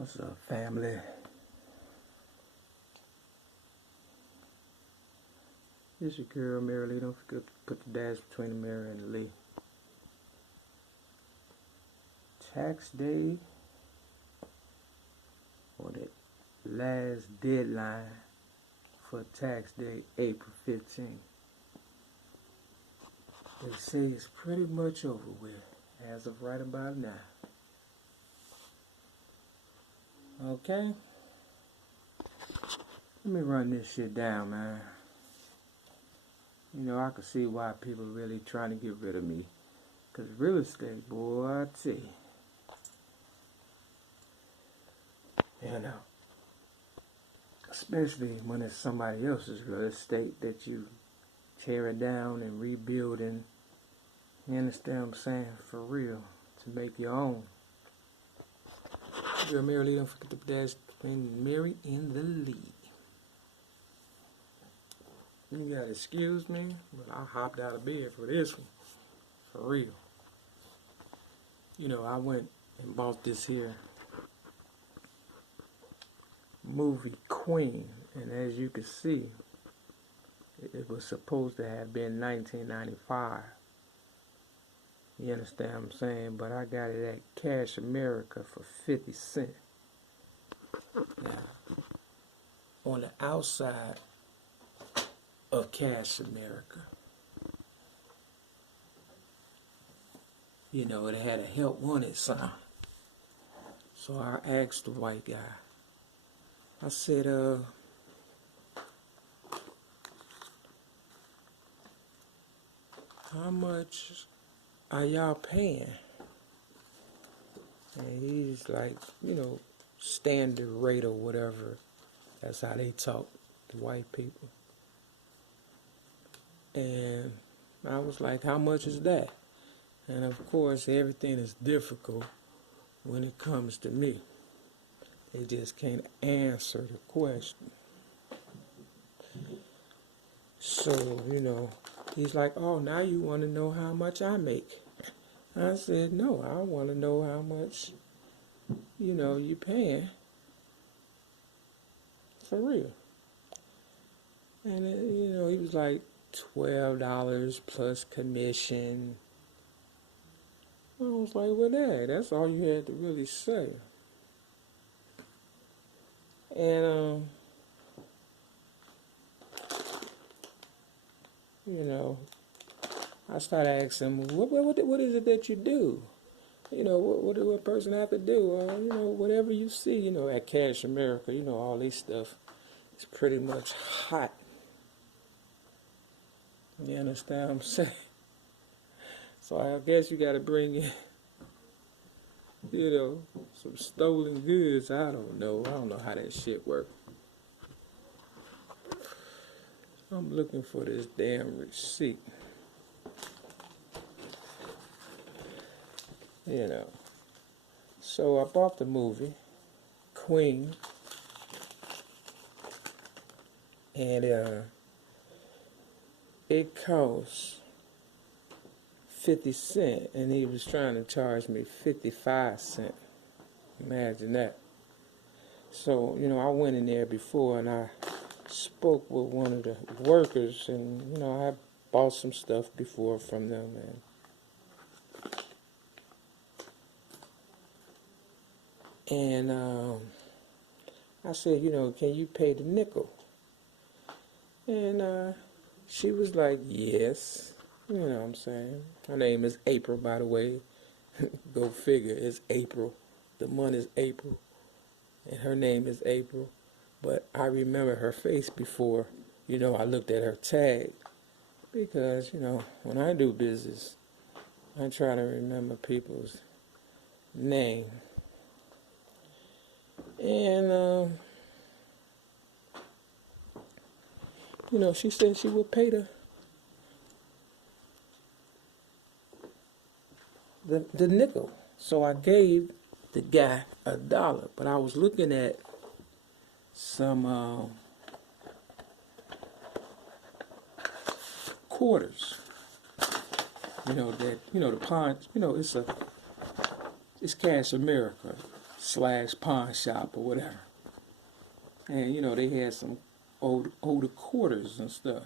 What's up, family? This your girl, Mary Lee. Don't forget to put the dash between the Mary and the Lee. Tax day, or the last deadline for tax day, April 15th. They say it's pretty much over with as of right about now. Okay? Let me run this shit down, man. You know, I can see why people really trying to get rid of me. Because real estate, boy, I tell you. You know, especially when it's somebody else's real estate that you tearing down and rebuilding. You understand what I'm saying? For real. To make your own. Girl, Mary Lee, don't forget to put dash between Mary and the Lee. You gotta excuse me, but I hopped out of bed for this one. For real. You know, I went and bought this here movie Queen, and as you can see, it was supposed to have been 1995. You understand what I'm saying? But I got it at Cash America for 50 cents. Now, on the outside of Cash America, you know, it had a help wanted sign. So I asked the white guy, I said, how much are y'all paying? And he's like, you know, standard rate or whatever. That's how they talk, the white people. And I was like, how much is that? And of course, everything is difficult when it comes to me. They just can't answer the question. So, you know, he's like, oh, now you want to know how much I make. I said, no, I want to know how much, you know, you paying. For real. And, you know, he was like, $12 plus commission. I was like, well, that's all you had to really say. And, you know, I started asking him, what is it that you do? You know, what do a person have to do? You know, whatever you see, you know, at Cash America, you know, all this stuff is pretty much hot. You understand what I'm saying? So I guess you got to bring in, you know, some stolen goods. I don't know how that shit works. I'm looking for this damn receipt. You know. So I bought the movie, Queen. And it cost 50 cents. And he was trying to charge me 55 cents. Imagine that. So, you know, I went in there before and I spoke with one of the workers, and you know, I bought some stuff before from them, and I said, you know, can you pay the nickel? And she was like, yes. You know what I'm saying? Her name is April, by the way. Go figure, it's April. The month is April, and her name is April. But I remember her face before, you know, I looked at her tag. Because, you know, when I do business, I try to remember people's name. And, you know, she said she would pay the nickel. So I gave the guy $1. But I was looking at some quarters, you know, that, you know, the pawn, you know, it's Cash America, slash pawn shop or whatever. And you know, they had some older quarters and stuff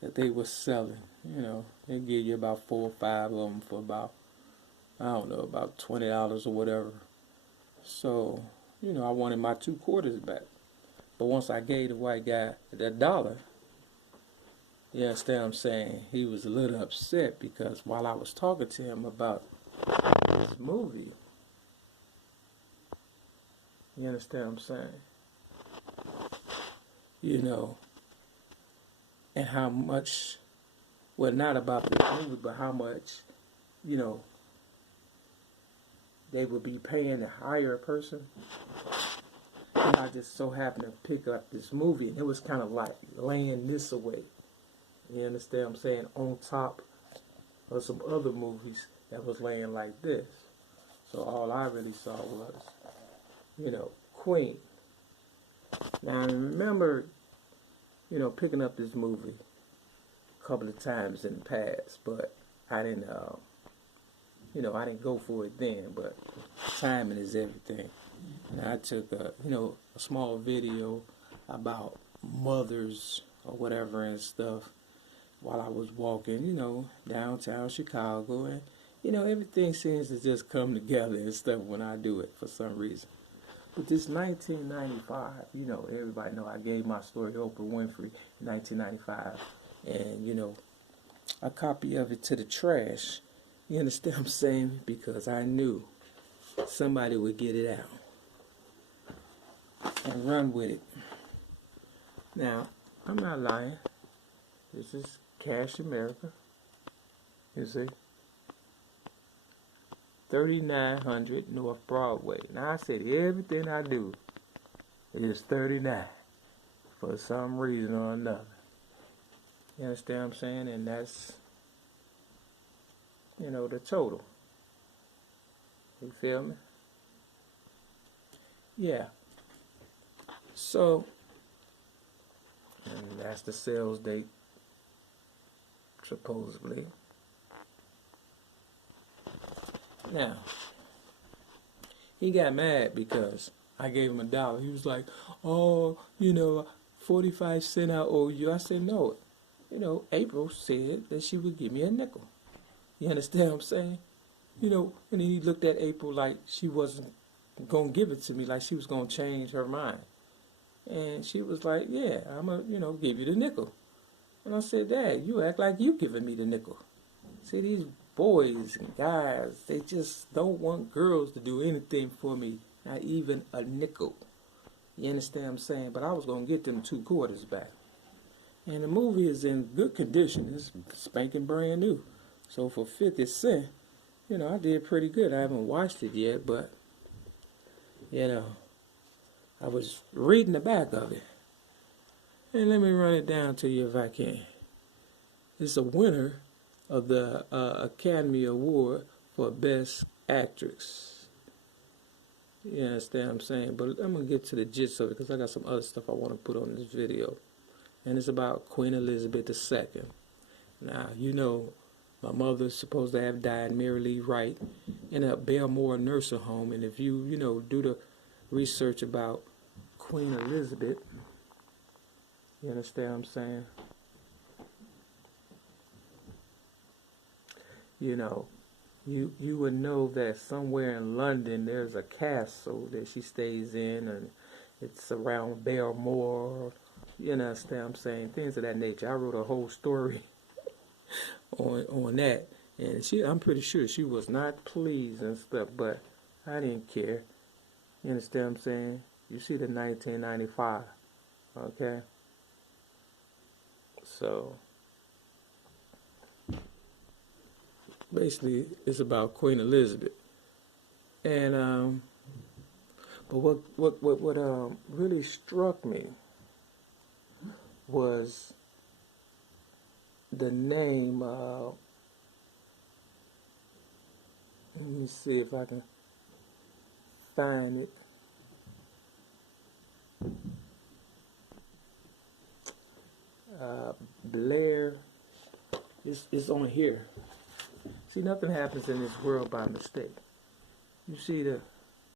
that they were selling. You know, they give you about 4 or 5 of them for about, I don't know, about $20 or whatever. So, you know, I wanted my 2 quarters back. But once I gave the white guy that dollar, you understand what I'm saying? He was a little upset because while I was talking to him about this movie, you understand what I'm saying? You know, and how much, well, not about the movie, but how much, you know, they would be paying to hire a person. And I just so happened to pick up this movie, and it was kind of like laying this away. You understand what I'm saying? On top of some other movies that was laying like this. So all I really saw was, you know, Queen. Now I remember, you know, picking up this movie a couple of times in the past, but I didn't, you know, I didn't go for it then. But timing is everything. And I took a, you know, a small video about mothers or whatever and stuff while I was walking, you know, downtown Chicago, and you know, everything seems to just come together and stuff when I do it for some reason. But this 1995, you know, everybody know I gave my story to Oprah Winfrey in 1995, and you know, a copy of it to the trash. You understand what I'm saying? Because I knew somebody would get it out and run with it. Now, I'm not lying. This is Cash America. You see? 3900 North Broadway. Now, I said everything I do is 39 for some reason or another. You understand what I'm saying? And that's, you know, the total. You feel me? Yeah. So, and that's the sales date, supposedly. Now, he got mad because I gave him $1. He was like, oh, you know, 45 cents I owe you. I said, no. You know, April said that she would give me a nickel. You understand what I'm saying? You know, and then he looked at April like she wasn't going to give it to me, like she was going to change her mind. And she was like, yeah, I'm going to, you know, give you the nickel. And I said, Dad, you act like you giving me the nickel. See, these boys and guys, they just don't want girls to do anything for me, not even a nickel. You understand what I'm saying? But I was going to get them 2 quarters back. And the movie is in good condition. It's spanking brand new. So for 50 cents, you know, I did pretty good. I haven't watched it yet, but, you know, I was reading the back of it. And let me run it down to you if I can. It's a winner of the Academy Award for Best Actress. You understand what I'm saying? But I'm going to get to the gist of it because I got some other stuff I want to put on this video. And it's about Queen Elizabeth II. Now, you know, my mother's supposed to have died, Mary Lee Wright, in a Belmore nursing home. And if you, you know, do the research about Queen Elizabeth, you understand what I'm saying? You know, you would know that somewhere in London there's a castle that she stays in, and it's around Belmore. You understand what I'm saying? Things of that nature. I wrote a whole story on that, and I'm pretty sure she was not pleased and stuff, but I didn't care. You understand what I'm saying? You see the 1995, okay? So basically, it's about Queen Elizabeth, and but what really struck me was the name. Let me see if I can find it. Blair. It's on here. See, nothing happens in this world by mistake. You see the